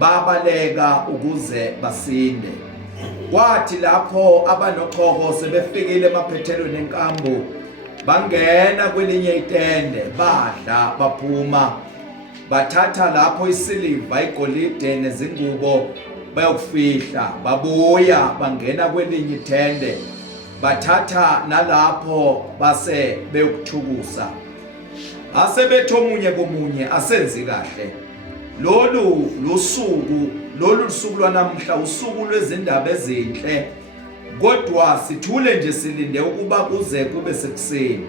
babaleka ukuze basinde. Kwathi lapho abanoqhoko sebefikile emaphethelweni enkambu bangena kwelinye itende, badla baphuma, bathatha lapho isiliva, igolide nezingubo bayokufihla. Babuya bangena kwelinye itende, bathatha nalapho base beyokuthukusa. Asebethe omunye komunye asenzi kahle. Lolu lusuku lwanamhla, usuku lwezindaba ezinhle, kodwa sithule nje silinde ukuba kuze kube sekuseni.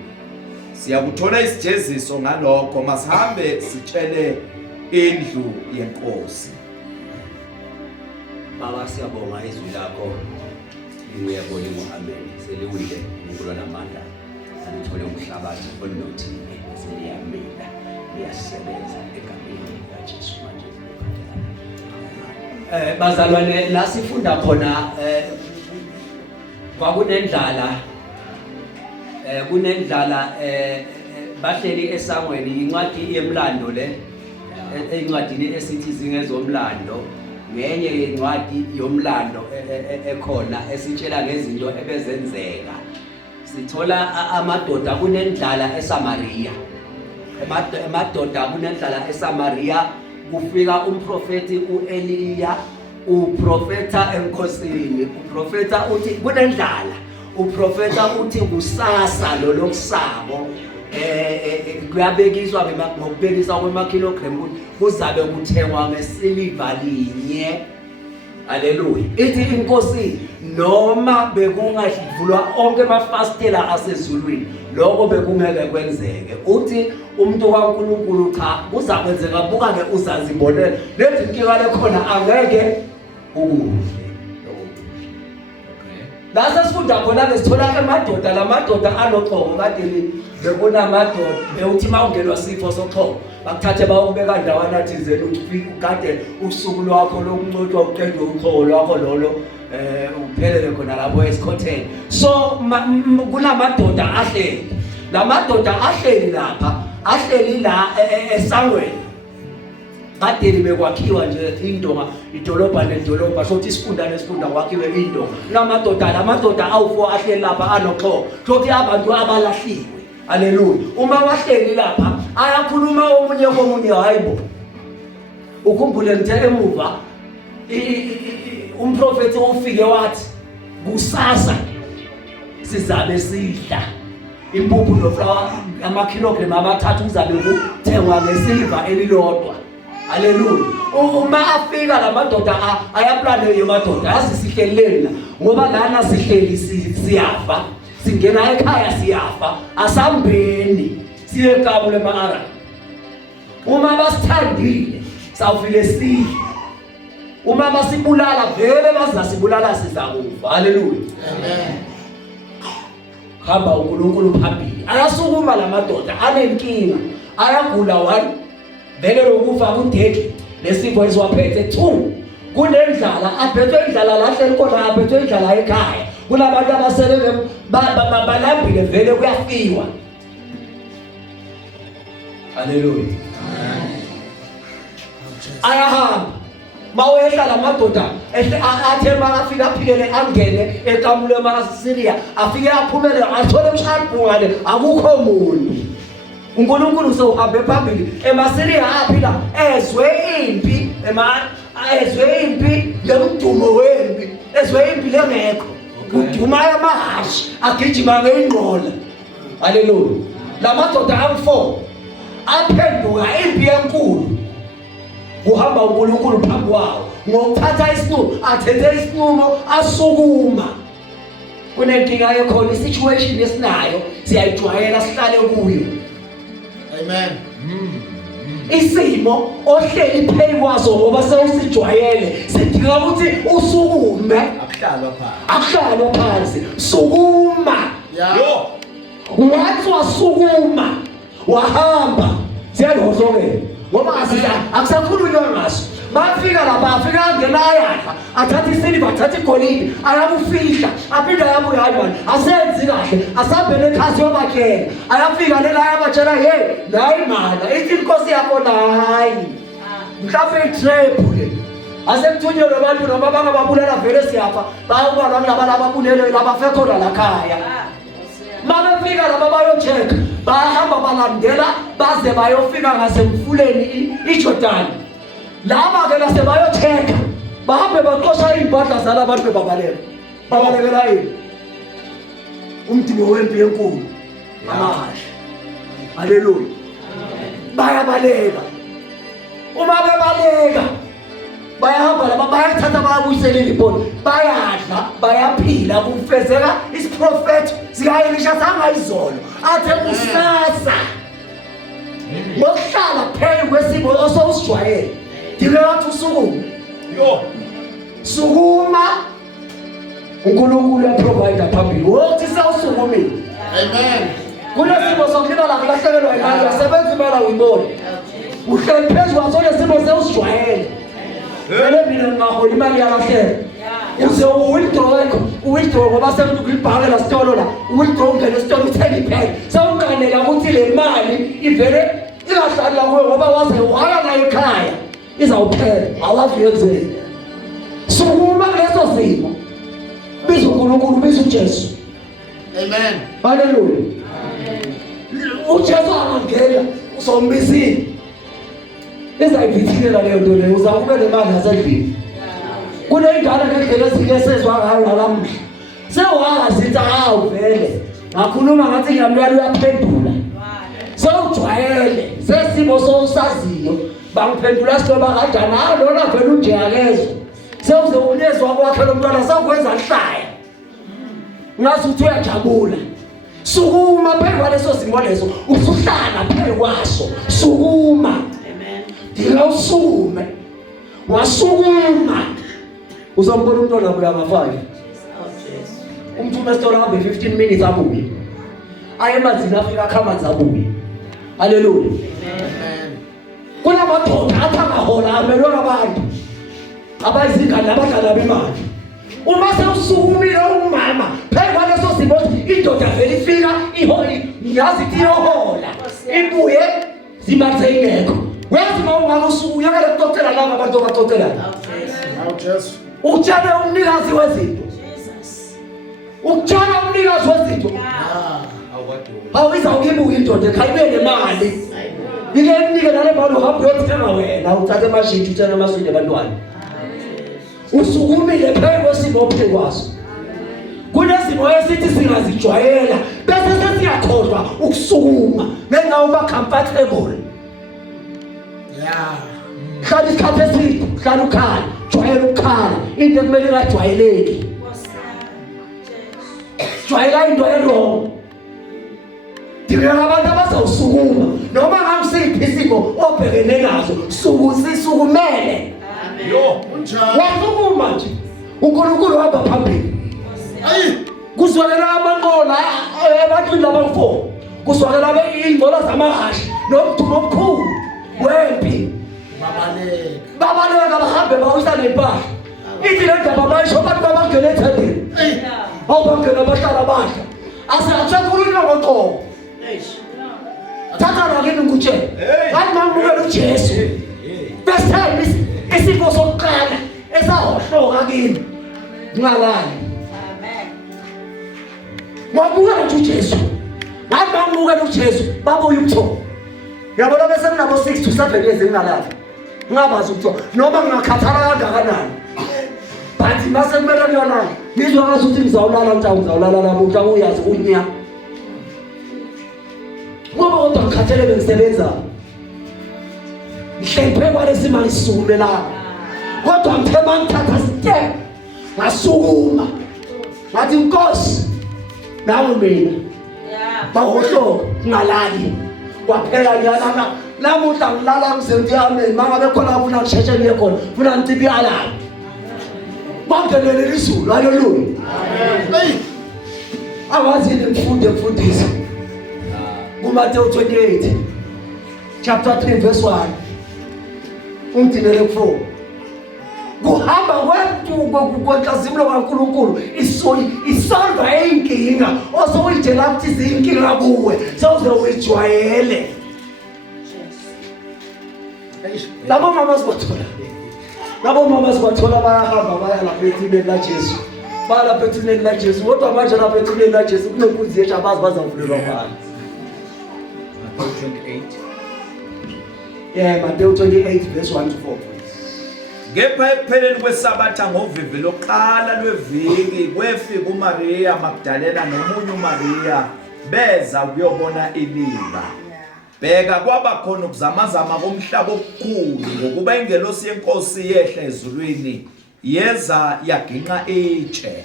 Siyakuthola isijeziso ngalokho, masihambe sitshele indlu yenkosi. Baba, siyabonga izwi lakho. Ngiyabonga uMuhammad seliwile uNkulunkulu namandla. Alithole umhlabathi onothile seliyamila, liyasebenza egameni likaJesu manje. Bazalwane, la sifunda khona kunendlala bahleli esangweni. Incwadi yemlando le encwadini esithi Zingezomlando, ngenye incwadi yomlando ekhona esitshela ngezinto ebezenzeka. Sithola amadoda kunendlala eSamaria. Amadoda kunendlala eSamaria, kufika umprofeti uEliya, uprofeta enkosini. Uprofeta uthi kunendlala, uprofeta uthi kusasa lokusabo kuyabekiswa ngokubekiswa kwemakilogram kuzabe kuthengwa ngesiliva linye. Haleluya. Ithi inkosi noma bekungadlulwa onke amafastela asezulwini, lokho bekungeke kwenzeke. Uthi umuntu kaNkulunkulu cha, kuzakwenzeka buka ke uzazibonela lethi inkinga lekhona angeke ukudle. Lasa sifunda khona ke sithola ke amadoda, lamadoda anoxhobo kade bekunamadoda beuthi mawungelwa sifo soxhobo bakuthathe bayokubeka ndawana thizeni uthi kade usuku lwakho lokuncotshwa uqedwe uxhobo lwakho lolo uphelele khona lapho esikhotheni. So kunamadoda ahleli, lamadoda ahleli lapha, ahleli la esangweni. Kade bekwakhiwa nje indonga, idolobha nedolobha, sothi isifunda nesifunda kwakhiwe indonga. Lamadoda awu4 ahleli lapha anoxhobo, sothi abantu abalahliwe. Haleluya. Uma wahleli lapha ayakhuluma omunye komunye, hayibo ukhumbule ngithe emuva umprofeti ufike wathi kusasa sizabe sidla impuphu noflower amakilogram amathathu uzabe kuthengwa ngesiliva elilodwa. Haleluya. Uma afika lamadoda ayaplane yemadoda asisihleleli ngoba lana sihleli siyafa, singena ekhaya siyafa, asambeni siye eKabu lemaArab. Uma basithandile sawufike sidle, uma basibulala vele bazasibulala sizakufa. Haleluya. Amen. Hamba uNkulunkulu phambili, ayasukuma lamadoda anenkinga, ayagula 1, vele lokufa kudeki lesifo esiwaphethe. 2, kunendlala, aphethwe indlala lahle khona, aphethwe indlala ekhaya. Kunabantu abasele balambile vele kuyafiwa. Haleluya. Ayahamba mawehla lamadoda athe makafika aphikele angene eKabu lemaSiria, afike aphumele athole umshayibhungane, akukho muntu. uNkulunkulu sewuhambe phambili eMasiria aphila ezwe impi, ezwe impi lemdumo wempi, ezwe impi lengekho. Uduma yamahashi agijima ngeinqola. Haleluya. Lamadoda am4 aphenduka impi enkulu, kuhamba uNkulunkulu phambi kwawo ngokuthatha isinqumo, athethe isinqumo, asukuma. Kunenkinga ekhona, isituation esinayo siyayijwayela sihlale kuyo. Amen. Isimo ohleli phezu kwaso ngoba sewusijwayele, sidinga ukuthi usukume, akuhlalwa phansi, sukuma. Yo, wathi wasukuma wahamba, siyalozokela ngoba akusakhulunywa ngaso. Bafika lapha, afika ngelayakha, athatha isiliva, athatha igolide, ayabufihla, aphinda ayabuya hayi asenzi kahle, asabhele ekhasi yobakhela, ayafika lela yabatshela hey, nayi mala, ithi inkosi yakho nayi. Mhlawumbe itrap le. asekuthunyelwe abantu noma bangababulela vele siyafa bayubalwa kulaba ababulele labafe khona la khaya. Mabefika laba bayocheck bahamba balandela baze bayofika ngasemfuleni iJordan. Laba ke lase bayocheck bahambe baqosha imbadla zala abantu babalekela yini umdimo wempi enkulu amahle. Haleluya. Bayabaleka. Uma bebaleka bayahamba laba bayathatha bayabuyisela ilipoti bayadla bayaphila kufezeka isiprofethi sikaElisha sangayizolo athe kusasa ngokuhlala phezu kwesimo osowusijwayele ndingathi usukume sukuma uNkulunkulu uyaprovide phambili wothi sawusukumile. Amen. Kunesimo sokulibala kulahlekelwa imali yasebenza imali uyibona uhleli phezu kwaso lesimo sewusijwayele vele mina ngaholi imali yakahlelo uze uwithdraw ngoba sekubhake la sitolo la uwithdraw ngene esitolo uthenga iphela sawukanela ukuthi le mali ivele ingahlali la kuwe ngoba waze waya nayo ekhaya izawuphela awazi uyenzeni. Sukuma leso simo biza uNkulunkulu biza uJesu. Amen. Haleluya. uJesu angangena uzombisile ezayivithilela leyo nto leyo uzakube nemali yasedlini. Kuneyingane ngegele sike sezwa ngayo nalamhla sewazi ukuthi vele ngakhuluma ngathi ngiyamlwela uyaphendula sewujwayele sesimo sowusaziyo bangiphendula siloba kanjani lona vele unjeyakezwe sewuze unezwa kwakhe lo mntwana sakwenza hlaya ngazi ukuthi uyajabula. Sukuma phezu kwaleso simo leso usuhlala phezu kwaso sukuma. Amen. Ndingawusukume wasukuma uzombona umntwana buya ngafaki umthuma esitolo ngabe 15 minutes abuye ayemanzini afika akhamanzi abuye. Haleluya. Amen. Kunamadoda athi angahola amelwe ngabantu abayizingane abadala bemali. Uma sewusukumile umama phezu kwaleso simo indoda vele ifika iholi ngazi ithi iyohola ibuye zimathe ingekho wazi mawungakusukuya ngale kuxoxela laba abantu abaxoxelana. Jesu. Utshele umnikazi wezinto. Utshela umnikazi wezinto. Awizawukibuka indoda ekhayibele nemali. Ike mnike nale mali uhambe uyothenga wena uthathe amashiti utshele amaswidi abantwana. Usukumile phezu kwesimo phezu kwaso. Kunezimo esithi singazijwayela bese sesiyakhohlwa ukusukuma ngenxa uba comfortable. Hlala isikhathi eside hlala ukhala jwayela ukukhala into ekumele ingajwayeleki. Jwayela into errong. Dingela abantu abazawusukuma noma ngasiphi isimo obhekene nazo sisukumele. Wasukuma nje uNkulunkulu wahamba phambili. Kuzwakela amanqola ebantwini laba-4 kuzwakela ingcola zamahashi nomdumo omkhulu wempi babaleka bahambe bawisa nempahla. Ithi le ndaba bayisho abantu babangena ethembeni awubangena bahlala badla asakhulunywa ngoqobo thatha nakini ngikutshela ngathi mangibukela uJesu first time isifo sokuqala esahohloka kimi ngalali. Ngabukela nje uJesu ngathi mangibukela uJesu babuye ukuthola yabona bese kunabo 6 to 7 years ngingalali ngabazi ukuthola noma ngingakhathala kangakanani but mase kumele ngiyolala ngizwa ngathi uthi ngizawulala ngizawulala namuhla uyazi unya ngoba kodwa ngikhathele bengisebenza ngihlemphe kwalesi mali sisukume la kodwa ngithe mangithatha step ngasukuma ngathi Nkosi nawe mina bahohloka ngalali kwaphela nyana namuhla ngilala ngizenze yami mangabe khona ufuna ngisheshe ngiye khona ufuna ngicibiyala bangenele izulu. Haleluya. Amen. Awazi mfundisi kuMateyu 28 chapter 3 verse 1 umdinele 4 kuhamba kwenkazimulo kaNkulunkulu isolva inkinga osowuyitshela ukuthi izinkinga kuwe sawuze uyijwayele. Labo mama sibathola Labo mama sibathola bayahamba baya lapha ethuneni la Jesu. Baya lapha ethuneni la Jesu. Kodwa manje lapha ethuneni la Jesu kunenkunzi yethu abazi bazavulelwa ngani. Matthew 28. Yeah, Matthew 28 verse 1 to 4. Ngepha ekupheleni kwesabatha ngovivi lokuqala lweviki kwefika uMaria Magdalena nomunye uMaria beza ukuyobona iliba. Bheka kwaba khona ukuzamazama komhlaba okukhulu ngokuba ingelosi yenkosi yehla ezulwini yeza yaginqa itshe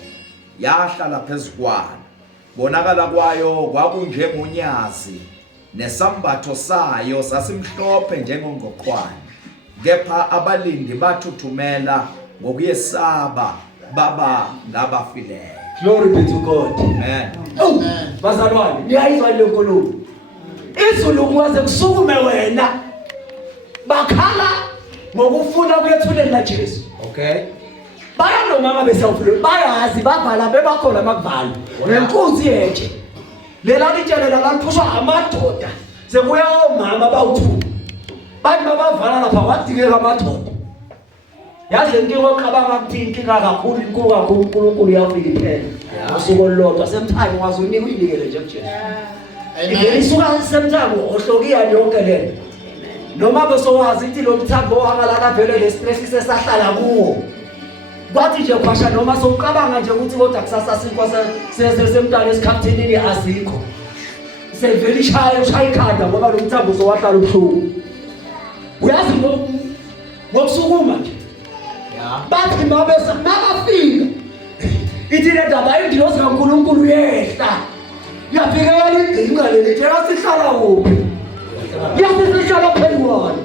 yahlala phezukwalo. Bonakala kwayo kwakunjengonyazi nesambatho sayo sasimhlophe njengongqoqwane. Kepha abalindi bathuthumela ngokuyesaba baba ngabafileyo. Glory be to God. Amen. Oh, bazalwane, niyayizwa le nkulumo. Izulu kwaze kusukume wena. Bakhala ngokufuna kuyethuleni la Jesu. Okay. Baya nomama besawufuna, bayazi bavala bebakhona makuvala. Nenkunzi yethe. Lela litshele laphushwa amadoda. Sekuya omama bawuthu. Bathi babavala lapha kwadingeka amadoda. Yazi inkinga oqabanga ukuthi inkinga kakhulu inkulu kakhulu uNkulunkulu yafika iphela. Usuku olulodwa semthani wazi unika uyinikele nje kuJesu. Amen. Isuka semthani ohlokiyani yonke lento. Noma besowazi ukuthi lo mthambo ohangalana vele le stress sesahlala kuwo. Kwathi nje kwasha noma sokuqabanga nje ukuthi kodwa kusasa sinkosi semntana esikhathini azikho. Sevela ushaya ikhanda ngoba lo mthambo uzowahlala ubuhlungu. Uyazi ngokusukuma nje. Bathi mabesa nabafika. Ithi le ndaba indilozi kaNkulunkulu yehla. Yafika yalidinga leli tshela sihlala kuphi. Yasisihlala phezukwalo.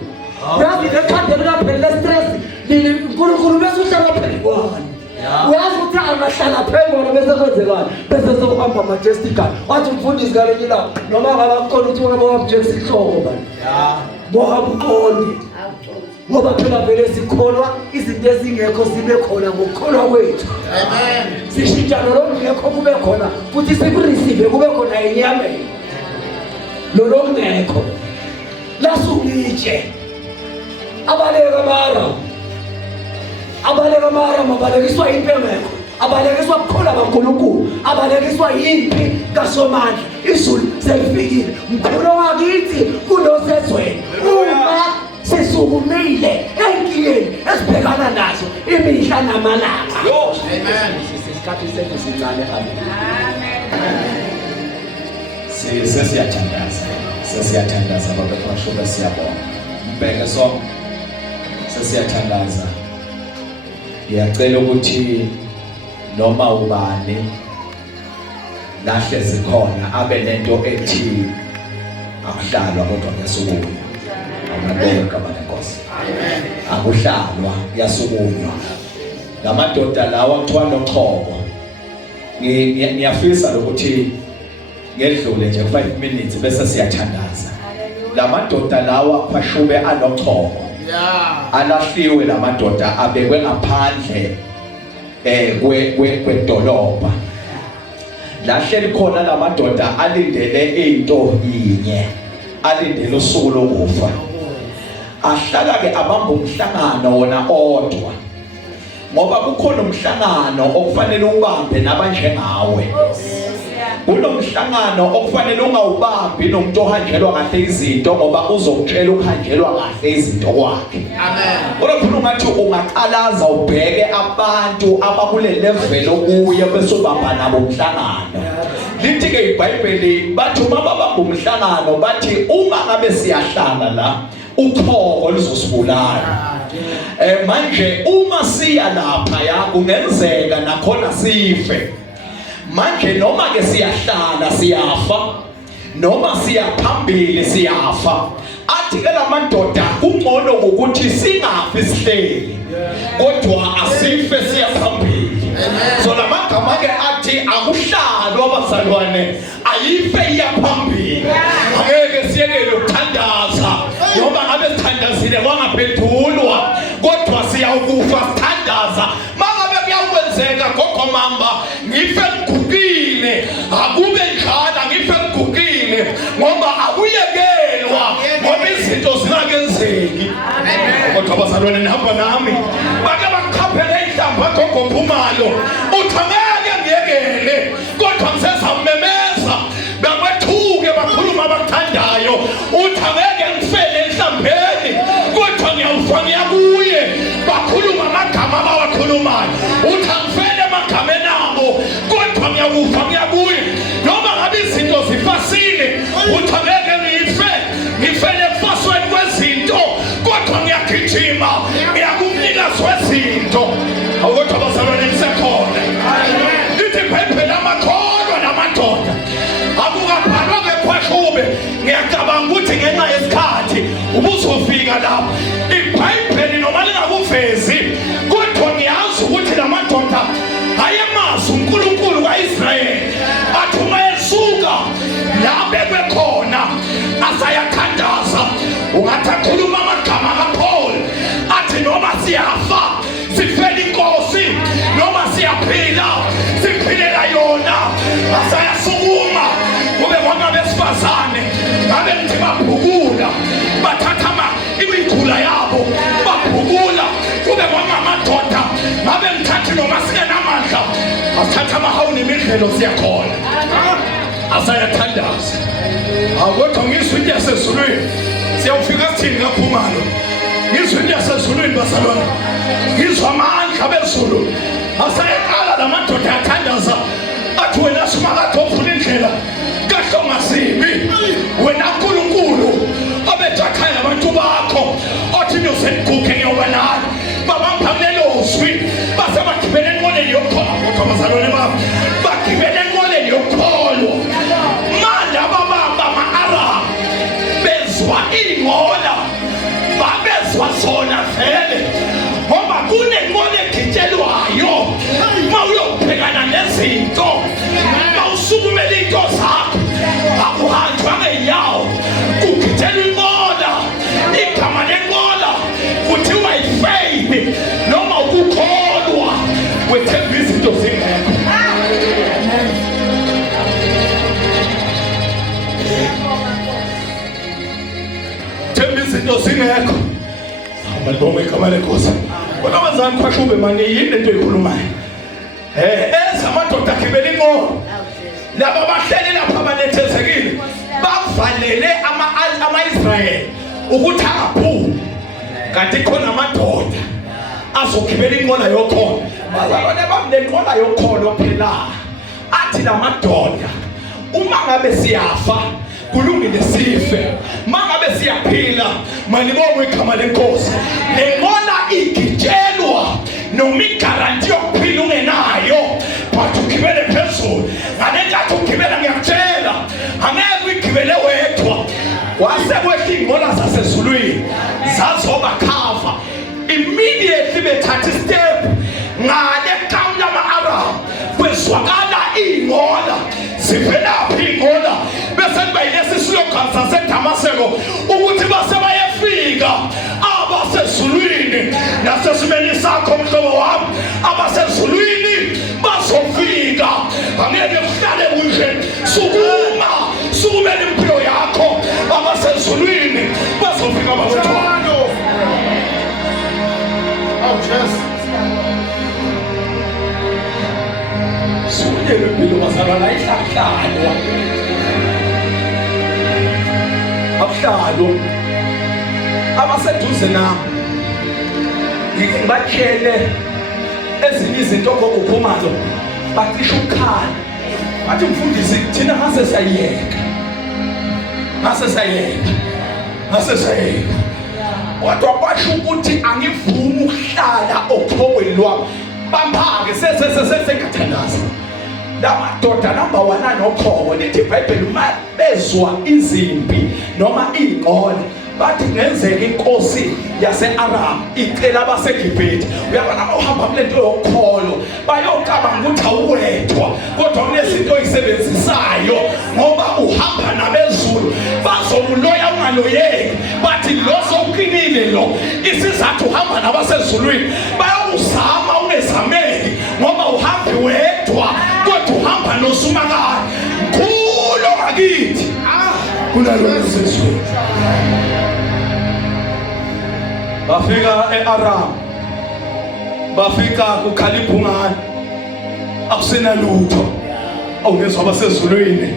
Yazi lekhanda likaphela stress uNkulunkulu bese uhlala phezukwalo. Uyazi ukuthi angahlala phezukwalo bese kwenzekani bese sokuhamba majestic. Wathi umfundisi ngalenye la noma ngabakhona ukuthi wona bawabjekisa ihloko bani. Bohamqondi. Ngoba phela vele sikholwa izinto ezingekho zibe khona ngokukholwa kwethu. Amen. Sishintsha lokungekho kube khona futhi sikureceive kube khona enyameni. Lokungekho. Lasungitshe. Abaleka mara mabalekiswa impemeko. Abalekiswa ukukholwa kaNkulunkulu. Abalekiswa yimpi kaSomandla. Izulu selifikile. Mkhulu wakithi kunosezweni. Uma sisukumile enkingeni esibhekana nazo imihla namalanga. Amen. Sisikhathi sethu sincane. Amen. Sesiyathandaza babefashobe siyabonga. Mbeke sonke sesiyathandaza. Ngiyacela ukuthi noma ubani lahle zikhona abe lento ethi akuhlalwa kodwa kuyasukunywa. Amabonga kaBanenkosi. Amen. Akuhlalwa yasukunywa. Lamadoda lawa kuthiwa noqhoko. Ngiyafisa ukuthi ngedlule nje 5 minutes bese siyathandaza. Lamadoda lawa phashume anoqhoko. Yeah. Alahliwe lamadoda abekwe ngaphandle kwedolobha. Lahleli khona lamadoda alindele into yinye. Alindele usuku lokufa. Ahlala ke abamba umhlangano wona odwa. Ngoba kukhona umhlangano okufanele ubambe nabanjengawe. Kunomhlangano okufanele ungawubambi nomuntu ohanjelwa kahle izinto ngoba uzokutshela ukuhanjelwa kahle izinto kwakhe. Amen. Kodwa ungathi ungaqalaza ubheke abantu abakule level okuye bese ubamba nabo umhlangano. Lithi ke iBhayibheli bathi uma babamba umhlangano bathi uma ngabe siyahlala la uqhoko lizosibulala. Manje uma siya lapha ya kungenzeka nakhona sife. Manje noma ke siyahlala siyafa noma siyaphambili siyafa. Athi ke lamadoda kungcono ukuthi singafi sihleli kodwa asife siyaphambili. So lamagama ke athi akuhlalwa abazalwane ayife iyaphambili. Ngeke siyekele ukuthandaza noma ngabe sithandazile kwangaphendulwa kodwa siyawukufa sithandaza. Mangabe kuyakwenzeka gogo mamba ngife ngigugile akube njalo ngife ngigugile ngoba akuyekelwa ngoba izinto zingakenzeki. kodwa abazalwane nihamba nami bake bakukhaphele ihlamba gogo Khumalo uthi angeke ngiyekele kodwa ngisezamemeza bakwethuke bakhuluma abakuthandayo uthi angeke ngifele enhlambeni kodwa ngiyawufa ngiyakuye bakhuluma amagama abawakhulumayo uthi angifele emagameni abo kodwa ngiyawufa ngiyakuye noma ngabe izinto zifasile uthi angeke ngifele ekufasweni kwezinto kodwa ngiyagijima ngiyakumnikazi wezinto awukodwa abazalwane nisekhona lithi iBhayibheli amakholwa namadoda akukabhalwa ngekhwashube ngiyacabanga ukuthi ngenxa yesikhathi ubuzofika lapho iBhayibheli noma lingakuvezi kodwa ngiyazi ukuthi lamadoda ayemazi uNkulunkulu kaIsrayeli athi uma esuka la bebekhona asayathandaza ungathi akhuluma amagama kaPaul athi noma siyafa sifela inkosi noma siyaphila siphilela yona asayasukuma kube bona besifazane ngabe ngithi babhukula bathatha imithula yabo babhukula kube bona amadoda ngabe ngithathi noma singenamandla asithatha amahawuni imidlelo siyakhona asayathandaza awukodwa ngizwe into yasezulwini siyawufika sithini kaKhumalo ngizwe into yasezulwini bazalwane ngizwe amandla bezulu asayaqala lamadoda yathandaza athi wena sumakade ovula indlela kaHlongasibi wena uNkulunkulu obethakhaya abantu bakho othi niyoseniguke ngiyoba nani babamba kulelo zwi base bagibele enqoleni yokholwa kodwa bazalwane bami bagibele enqoleni yokholwa manje ababamba ama-Arab bezwa inqola babezwa zona vele ngoba kunenqola egitshelwayo uma uyobhekana nezinto mawusukumela into zakho akuhanjwa ngeenyawo kugitshelwa inqola igama lenqola kuthiwa yifaith noma ukukholwa wethemba izinto zingekho themba izinto zingekho abantwana igama lenkosi kodwa abazali khwashube manje yini into eyikhulumayo ezamadoda agibela inqola laba bahleli lapha abanethezekile bavalele ama-Israyeli ukuthi angaphumi kanti khona amadoda azogibela inqola yokholo bazalwane bami le nqola yokholo phela athi lamadoda uma ngabe siyafa kulungile sife mangabe siyaphila manibonge igama lenkosi lenqola igitshelwa noma igaranti yokuphila ungenayo but ugibele phezulu ngalentathi ugibela ngiyakutshela angeke uyigibele wedwa kwase kwehla inqola zasezulwini zazoba cover immediately bethatha istep ngale kamla ama-Arab kwezwakala inqola zivelaphi inqola bese bayilesi siyogaza seDamaseko ukuthi base bayefika abasezulwini nasesimeni sakho mhlobo wami abasezulwini bazofika angeke kuhlale kunje sukumela impilo yakho abasezulwini bazofika abafowethu sunyele impilo bazalwana ayihlalwa abuhlalo abaseduze nami ngibatshele ezinye izinto gogo Khumalo bacisha ukukhala bathi mfundisi thina ngase sayiyeka kodwa kwasho ukuthi angivumi ukuhlala okhokweni lwami bamphake sesengathandaza lamadoda number 1 nokhoko lithi iBhayibheli uma bezwa izimpi noma inqola bathi ngenzeka inkosi yase-Aram icela abaseGibhithe uyabona uhamba kulento yokholo bayocabanga ukuthi awuwedwa kodwa kunezinto oyisebenzisayo ngoba uhamba nabezulu bazokuloya ungaloyeki bathi lo sowuqinile lo isizathu uhamba nabasezulwini bayawuzama ungezameki ngoba uhambi wedwa kodwa uhamba nosumakade mkhulu ngakithi. 'Kunalo sesizwe bafika eAram, bafika kuKhalibhungani, akusena lutho. Awungezwa abasezulwini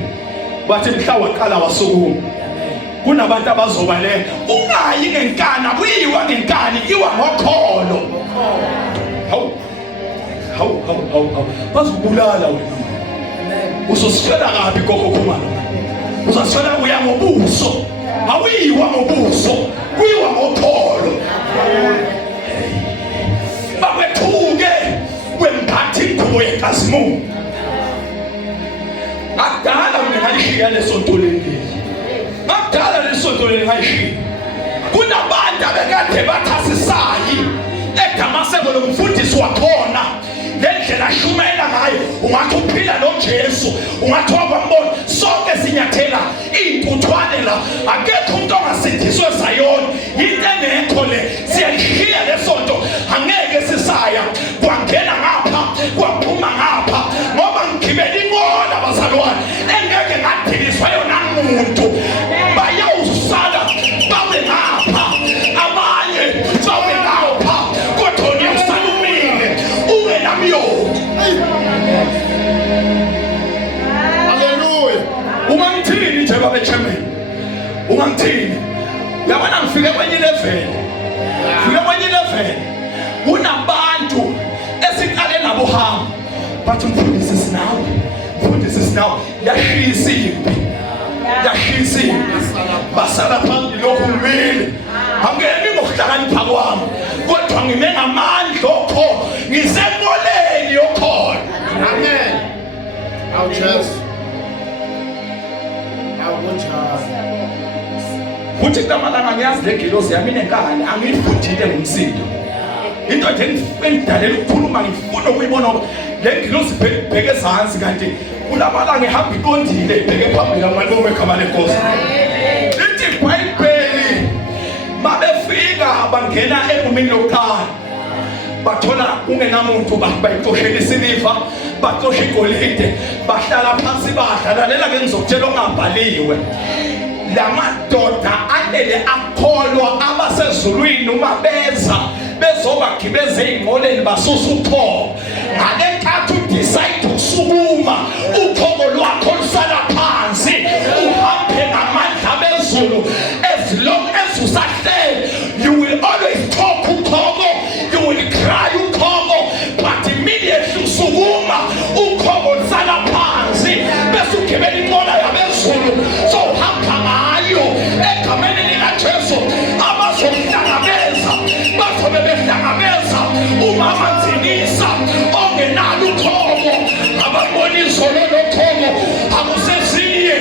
bathi mhla waqala wasukuma. Kunabantu abazobaleka, ungayi ngenkani, kuyiwa ngenkani, iwa ngokholo. Hawu bazobulala wena. Uzosifela kabi gogo Khumalo. Uzasifela uya ngobuso, awuyiwa ngobuso, kuyiwa ngokholo. Bakwethuke wemphathi ingubo yenkazimulo. Akudala mina ngalishiya lesonto leli. Akudala lesonto leli ngalishiya. Kunabantu abekade bathasisayi eDamaseko lomfundisi wakhona. Lendlela ashumela ngayo ungathi uphila noJesu, ungathi wakwambona sonke sinyathela intuthwane la. Akekho umuntu ongasindiswe eZayoni, into engekho le. Siyalishiya lesonto, angeke sisaya. Kwangena ngapha, kwaphuma ngapha, ngoba ngigibela inqola bazalwane engeke ngadhiliswa yona muntu. Bayawusala babe ngapha, abanye babe ngapha, kodwa uyasalumile ungenamyoti. Hallelujah. Ungangithini nje babechemeni, ungangithini. Yabona ngifike kwenye level, ngifike kwenye level. Kunabantu esiqale nabo hamba bathi mfundisi sinawe yashisa impi, yashisa impi. Basala phambililohulumeni, angemi ngokuhlakanipha kwami, kodwa ngime ngamandla okho, ngisemoleni yokhona. Amen. Our chest. Our chest. Futhi kunamalanga ngiyazi legilosi yami nenkani angiyifundile ngomsindo. Into nje engidalela ukukhuluma ngifuna ukuyibona le gilosi bheke ezansi, kanti kulamalanga ehamba iqondile ibheke phambili amalungu egama lenkosi. Lithi iBhayibheli mabefika bangena egumeni lokuqala bathola kungenamuntu, bayixoshela isiliva, baxosha igolide, bahlala phansi badla. Lalela ke ngizokutshela ongabhaliwe. Lamadoda anele akholwa abasezulwini uma beza bezobagibeza ey'nqoleni basusa ukhoko. Ngale nkathi udecide ukusukuma, ukhoko lwakho lusala phansi, uhambe ngamandla bezulu. As long as usahleli, you will always talk ukhoko, you will cry ukhoko, but immediately usukuma, ukhoko lusala phansi, bese ugibela inqola yabezulu. So hamba ngayo egameni likaJesu. Abazokuhlangabeza bazobe behlangabeza umama nzinisa ongenalo ukhoko, ababoniso lolo khoko akuseziye,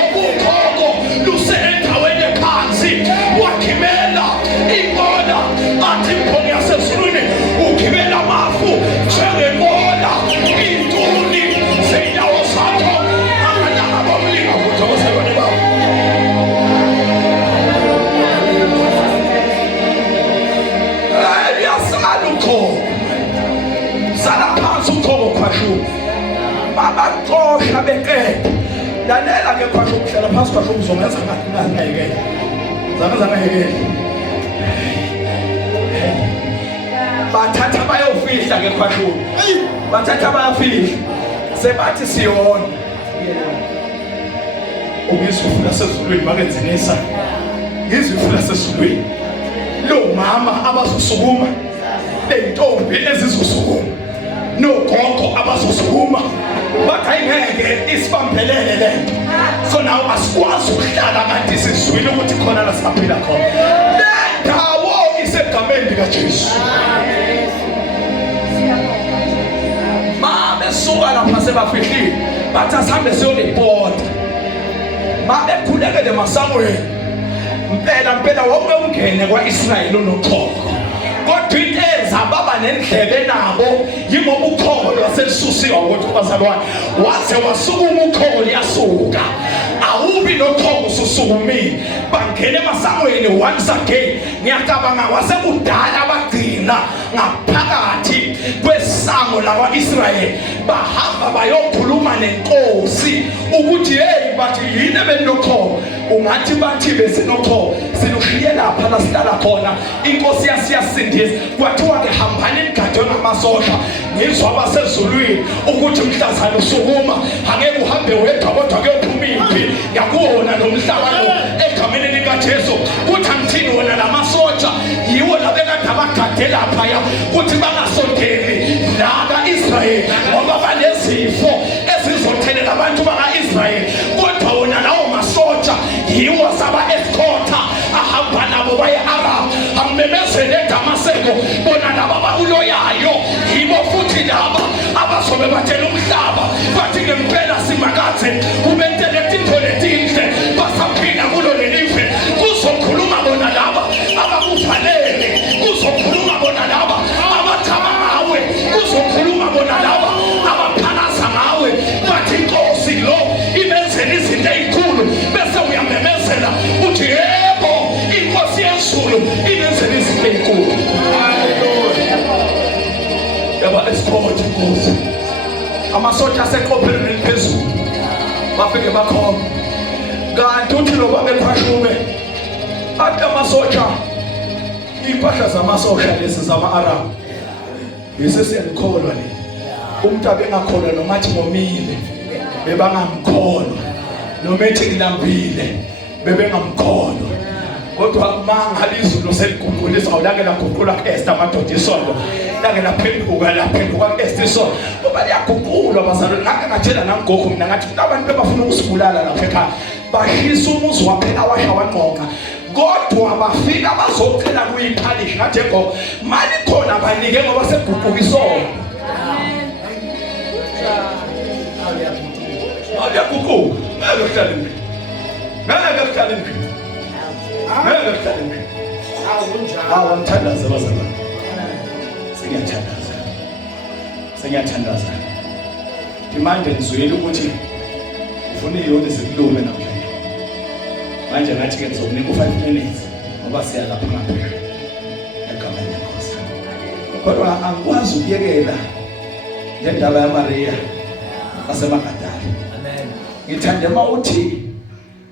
okukhoko luse endaweni ephansi. Wagibela inqola athi mkhongi yasezulwini, ugibela amafu njengenqola, intuni zey'nyawo zakho amanyanga bomlilo. Kuthokozelwane babo. Yasala ukhoko, sala phansi ukhoko khwashu, babaxosha beqeda. Lalela ke khwashu, kuhlala phansi khwashu uzongenza ngathi ngangayekela, zangayekela. Bathatha bayofihla ke khwashu, bathatha bayafihla, sebathi siyona ungizifuna sezulwini bakenzinisa, ngizifuna sezulwini. Lo mama abazosukuma, lentombi ezizosukuma, nogogo abazosukuma, bathi ayingeke isibambelele lento. So now asikwazi ukuhlala kanti sizwile ukuthi khona la siphila khona. Le ndawo isegameni likaJesu. Mama besuka lapha sebafihlile, bathi asihambe siyolipota. Babekhulekele masamweni. Mpela wonke ungene kwa-Israyeli unokhoko, kodwa into eyenza baba nendlebe nabo yingoba ukhoko lwaselisusiwe. Ukuthi bazalwane, waze wasukuma ukhoko liyasuka, awubi nokhoko ususukumile. Bangena emasangweni once again. Ngiyacabanga kwasekudala bagcina ngaphakathi kwesango lakwa-Israyeli bahamba bayokhuluma nenkosi ukuthi hey bathi yini benokho ungathi bathi besinokho silushiye lapha la sihlala khona inkosi yasiyasindisa kwathiwa ke hambani nigadwe ngamasosha ngizwa abasezulwini ukuthi mhlazana usukuma angeke uhambe wedwa kodwa kuyophuma impi yakuwona nomhlaba lo egameni likaJesu kuthi angithini wona lamasotsha yiwo labekade abagade laphaya ukuthi bangasondeli la ka-Israyeli ngoba banezifo ezizothelela abantu baka-Israyeli kodwa wona lawo masotsha yiwo saba-escorta ahamba nabo baye-Arab amemezele eDamaseko bona laba bakuloyayo yibo futhi laba abazobe batshela umhlaba bathi ngempela simakathe ubentelekta into letinhle basaphila kulo lelive kuzokhuluma bona laba abakuvalele kuzokhuluma bona laba abathaba ngawe kuzokhuluma bona laba abaphalaza ngawe bathi inkosi lo imenzela izinto ey'khulu bese uyamemezela uthi yebo inkosi yezulu imenzela izinto ey'khulu. Yaba escort inkosi amasotsha aseqophelweni eliphezulu bafike bakhona kanti uthi lo babekhwashume athi amasotsha iy'mpahla zamasosha lezi zama-Arab besesiyandikholwa le umuntu abengakholwa noma athi ngomile bebangamkholwa noma ethi ngilambile bebengamkholwa kodwa mangabe izulu seliguqulisa awulake laguqula ku-Esther amadoda isondo lake laphenduka ku-Esther isondo ngoba liyaguqulwa bazalwane ngake ngatshela nangogo mina ngathi abantu bebafuna ukusibulala lapha ekhaya bashisa umuzi waphela washa wangqoqa kodwa bafika bazocela kuyiphalishi ngathi gogo mali khona banike ngoba seguquka isondo aliyaguquka ngithandaza bazalwane sengiyathandaza manje ngizwile ukuthi ufuna iyona zikulume namhlanje manje ngathi ke ngizokunika u5 minutes ngoba siya lapha ngaphela egameni lenkosi kodwa angikwazi ukuyekela le ndaba yaMaria aseMagadala. Amen. Ngithande mawuthi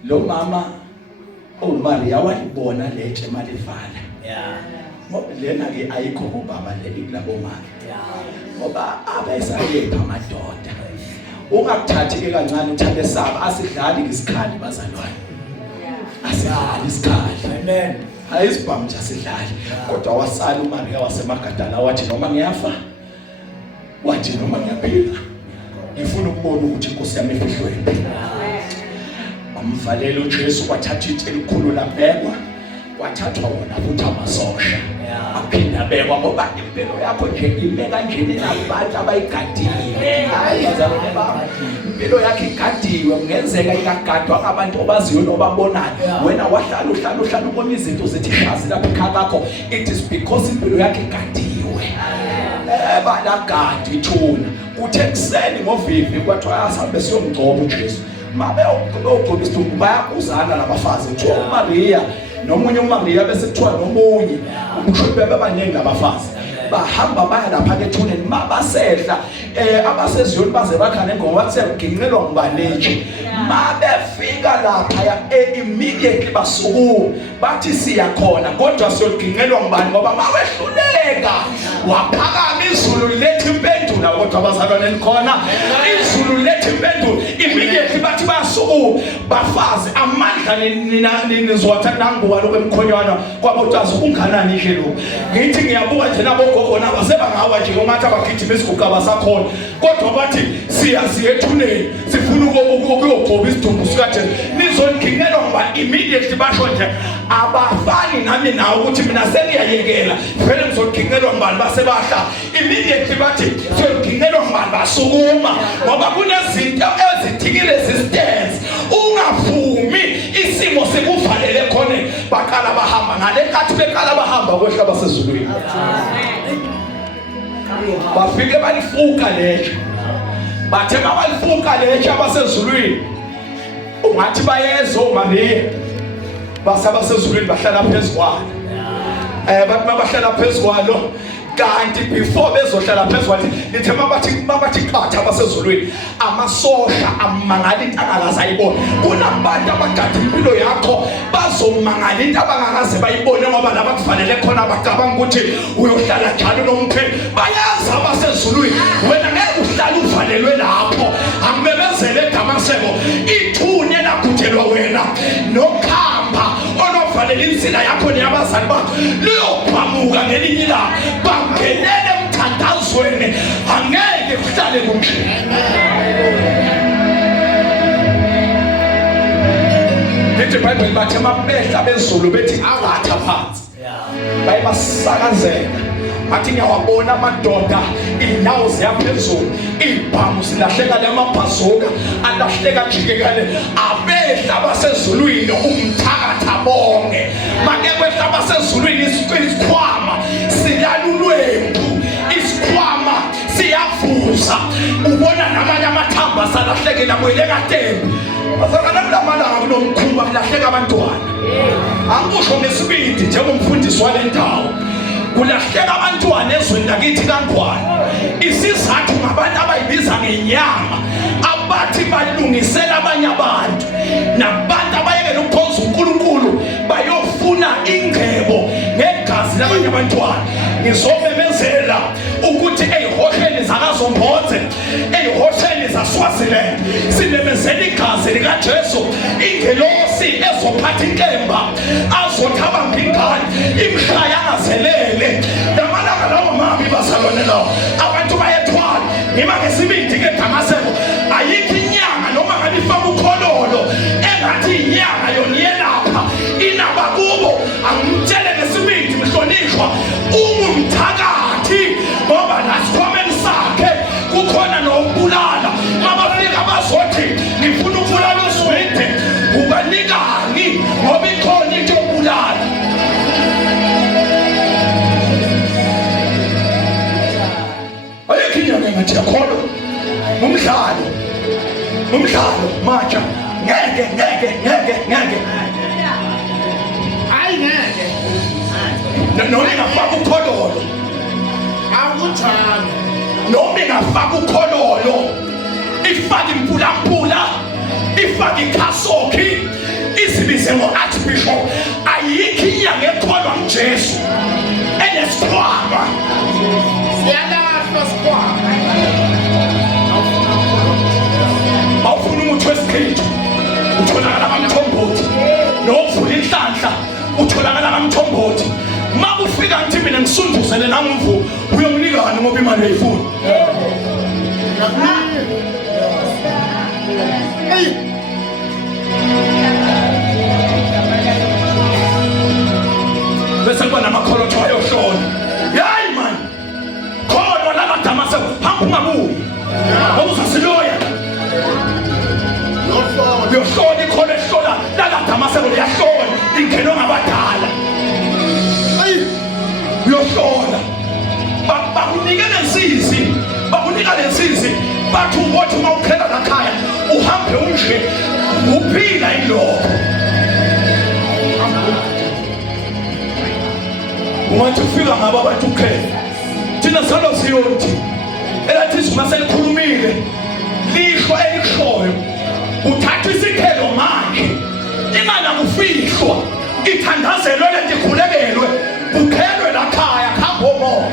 lo mama uMaria walibona letshe malivala. Yeah. Ngoba lena ke ayikho kubaba leli kulabo mama. Yeah. Ngoba abesayepha amadoda. Ungakuthathi ke kancane uthande saba asidlali ngisikhali bazalwane. Asidlali isikhali. Amen. Ayisibhamu nje asidlali. Kodwa wasala uMaria waseMagadala wathi noma ngiyafa wathi noma ngiyaphila ngifuna ukubona ukuthi inkosi yami ifihlwe. Amvalele uJesu wathatha itshe elikhulu labekwa wathathwa wona futhi amasosha aphinda abekwa ngoba impilo yakho nje ime kanjeni nabantu abayigadiwe. Hayi bazalwane bami impilo yakhe igadiwe kungenzeka ikagadwa ngabantu obaziyo nobabonayo wena wahlala ubona izinto zithi shazi lapha ekhaya kakho it is because impilo yakhe igadiwe. Balagadi thuna kuthe kuseni ngovivi kwathiwa asabe siyomgcoba uJesu mabe ogcoba isithumbu bayakuzana labafazi kuthiwa uMaria nomunye uMaria bese kuthiwa nomunye umshophi bebaningi labafazi bahamba baya lapha ke thuneni mabasehla abaseziyoni baze bakhane ngoba kuseginqelwa ngubaleji mabefika lapha immediately basukuma bathi siyakhona kodwa siyoginqelwa ngubani ngoba mawehluleka waphakama izulu lethi impendulo kodwa abazalwane likhona izulu lethi impendulo immediately bathi basukuma bafazi amandla nizowathatha nanguwa lokwemkhonywana kwabotazi unganani nje lo ngithi ngiyabuka nje nabo khona basebangawa nje ngomathi abagijima isiguqa basakhona kodwa bathi siyaziye ethuneni sifuna ukuyogcoba isidumbu sikaJesu nizonginqelwa ngoba immediately basho nje abafani nami nawe ukuthi mina sengiyayekela vele ngizoginqelwa ngibani basebahla immediately bathi siyoginqelwa ngibani basukuma ngoba kunezinto ezithikile resistance ungavumi isimo sekuvalele khona baqala bahamba ngale nkathi beqala bahamba kwehla basezulwini bafike balifuka letshe bathe mabalifuka letshe abasezulwini ungathi bayeza uMaria basabasezulwini bahlala phezu kwalo bathi mabahlala phezu kwalo kanti before bezohlala phezulu lithe mabathi qatha abasezulwini amasosha amangala into angakaze ayibone. Kunabantu abagada impilo yakho bazomangala into abangakaze bayibone ngoba laba kufanele khona bacabanga ukuthi uyohlala njalo nompheli. Bayazi abasezulwini wena ngeke uhlale uvalelwe lapho. Angimemezele eDamaseko ithune lakuthelwa wena nokhamba onovalela insila yakho neyabazali bakho liyobhamuka ngelinye ilanga bangenele emthandazweni angeke kuhlale kunje. Lithi iBhayibheli bathe amabehla bezulu bethi awatha phansi bayibasakazela athi ngiyawabona amadoda inyawo ziyaphezulu ibhamu zilahleka lamabhazuka alahleka jikekele abehla basezulwini umthakatha bonke make kwehla basezulwini isikhwama silalulwembu isikhwama siyavuza ubona namanye amathamba salahlekela kwele kaTembu basakana kulamala kunomkhuba kulahleka abantwana angisho ngesibindi njengomfundisi wale ndawo kulahleka abantwana ezweni lakithi kaNgwane. Isizathu ngabantu abayibiza ngenyama abathi balungisela abanye abantu nabantu abayekela ukukhonza uNkulunkulu bayofuna ingcebo ngegazi labanye abantwana. Ngizomemezela ukuthi eyihosheni zakaZombodze eyihosheni zaSwaziland sinemezela igazi likaJesu ingelosi ezophatha inkemba azothaba ngingane imshaya angazelele lamalanga lawo mami bazalwane lawo abantu bayethwala nima ngesibindi keDamaseko ayikho inyanga noma ngabe ifaka ukhololo engathi inyanga yoniyelapha inaba kubo angimtshele ngesibindi mhlonishwa ungumthakathi ngoba lasikhomeni sakhe kukhona nokubulala abafika bazothi ngifuna ukubulala uSwede ubanikani ngoba ikhona into yokubulala. Ayikho inyanga engathi yakholwa umdlalo manje ngeke Hayi ngeke. noma ingafaka ukhololo Awunjalo. noma ingafaka ukhololo ifaka impulampula ifaka ikhasokhi izibize ngo-archbishop ayikho inyanga ekholwa nguJesu enesikhwama Siyalahlwa sikhwama. awufuna umuthi wesikhithi utholakala kaMthombothi nokuvula inhlanhla utholakala kaMthombothi. Makufika ngithi mina ngisunduzele namvu uyomnikani ngoba imali uyayifuna. Hey. Bese kuba namakholo athiwa ayohlolwa. Yayi man khona la kaDamaseko hamba ungabuyi ngoba uzasiloya uyohlola ikholo ehlola la kaDamaseko liyahlola lingenwe ngabadala uyohlola bakunika lensizi bathi ubothi uma uphela lakhaya uhambe unje uphila ilokho ungathi ufika ngabo abantu ukhela thina salo siyonthi elathi izuma selikhulumile lihlo elikushoyo uthatha isithelo manje imali akufihlwa ithandazelwe lento ikhulekelwe ukhelwe lakhaya khamba omoya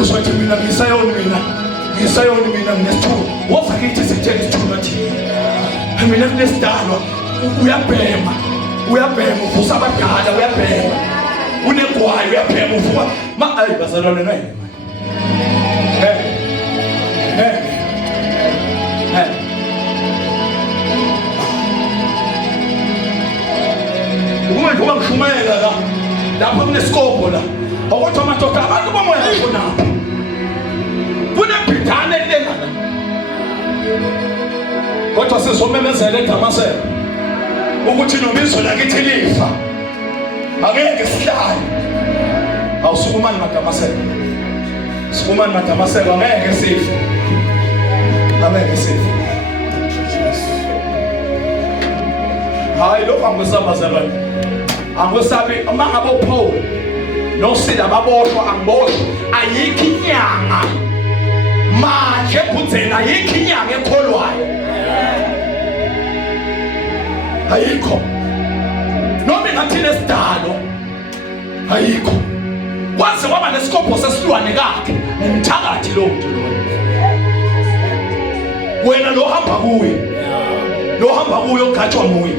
uzothi mina ngisayoni mina nginesithuba woza kithi sithele isithuba thina mina kunesidalwa uyabhema uvusa abadala uyabhema unegwayi uyabhema uvuka ayi bazalwane naye ukuba ngishumayela la lapho kunesikobho la ukuthi amadoda abantu bomoya khonapho kunebhidane elengana kodwa sizomemezela eDamaseko ukuthi nobizo lakithi lifa angeke sihlale awusukumani maDamaseko sukumani maDamaseko angeke sife hayi lokho angisabazalwane Angosabi amangabo Paul nosida baboshwa angiboshwa ayikho inyanga manje kudzena ayikho inyanga ekholwayo ayikho noma ngathina esidalo ayikho kwaze kwaba nesikopho sesilwane kakhe umthakathi lo muntu lo wena lo hamba kuye ogathwa nguye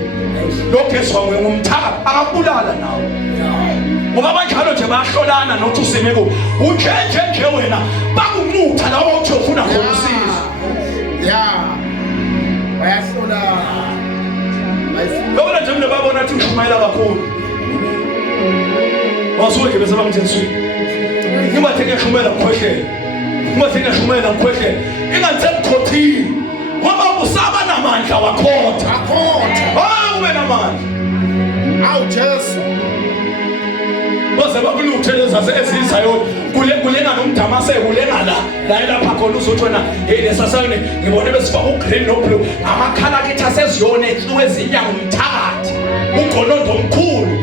lo gezwa nguye ngumthakathi akabulala nawe ngoba banjalo nje bayahlolana nothi usime ku unjenje wena bakuncutha lawo uthi ufuna khona usizo bayahlolana lokho nje mina babona ukuthi ushumayela kakhulu wasuke bese bamthenswe ngibathe ngiyashumela ngikhohlele ingatsekukhothini ngoba usaba namandla wakhotha ube namandla awu Jesu boze bakulutheleza ezizayo kulenga nomdamase kulenga la lapha khona uzothona lesasane ngibone besifaka ugreen no blue amakhala akithi aseziyona ehlwe ezinyanga umthakathi ugonondo omkhulu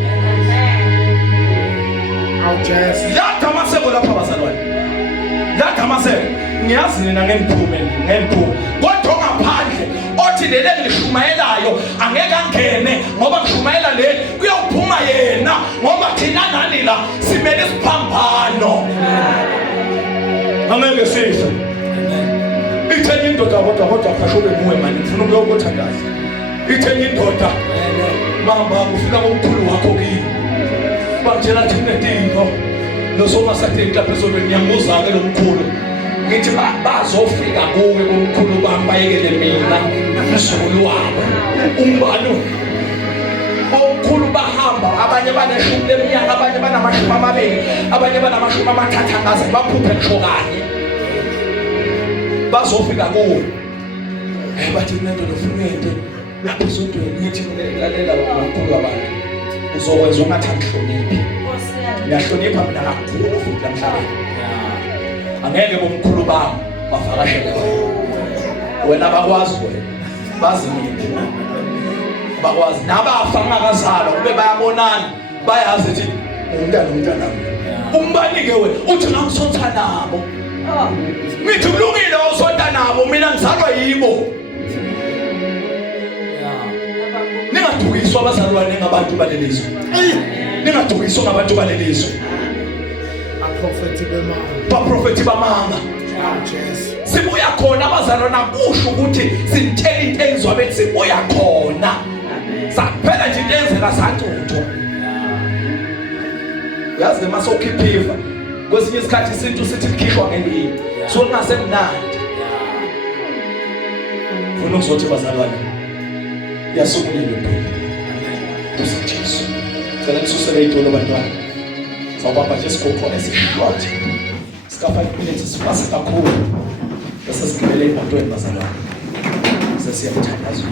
awu Jesu ladamaseko lapha bazalwane ladamaseko ngiyazi nina ngemphume kodwa ngaphandle othi lele ngishumayelayo angeke angene ngoba ngishumayela le kuyophuma yena ngoba thina nani la simele isiphambano angeke sife itheni indoda kodwa khashube muwe manje ngifuna ukuyokuthandaza itheni indoda mama ufika komkhulu wakho kimi bangitshela thina tinto nosoma satheka phezulu ngiyamuzake lo mkhulu ngithi bazofika kuwe komkhulu bambayekele mina umzukulu wabo umbalo omkhulu bahamba abanye baneshumi leminyaka abanye banamashumi amabili abanye banamashumi amathathu angaze baphuphe ngisho kanye bazofika kuwe bathi mina ndofuna lapho izodweni ngithi lalela omkhulu wabantu uzokwenza ungathi angihloniphi ngiyahlonipha mina kakhulu futhi namhlanje angeke bomkhulu bami bavakashele wena bakwazi wena bazi mina bakwazi nabafa ngakazalwa kube bayabonana bayazi ukuthi umntana umbanike wena uthi ngisotha nabo ngithi kulungile usotha nabo mina ngizalwa yibo ningadukiswa abazalwane ngabantu balelizwe ningadukiswa ngabantu balelizwe baprofethi bamanga sibuya khona abazalwana kusho ukuthi sinthela into enzwa bethi sibuya khona saphela nje into enzeka santuthwa yazi masokhiphiva kwesinye isikhathi isintu sithi kukhishwa ngendini so kungasemnandi funa ukuzothi bazalwane yasungulile impilo usijesu cela nisusele itolo bantwana sawubamba nje isikhokhona esishort sika 5 minutes sifase kakhulu bese sigibele emotweni bazalwane sesiyamthandazwa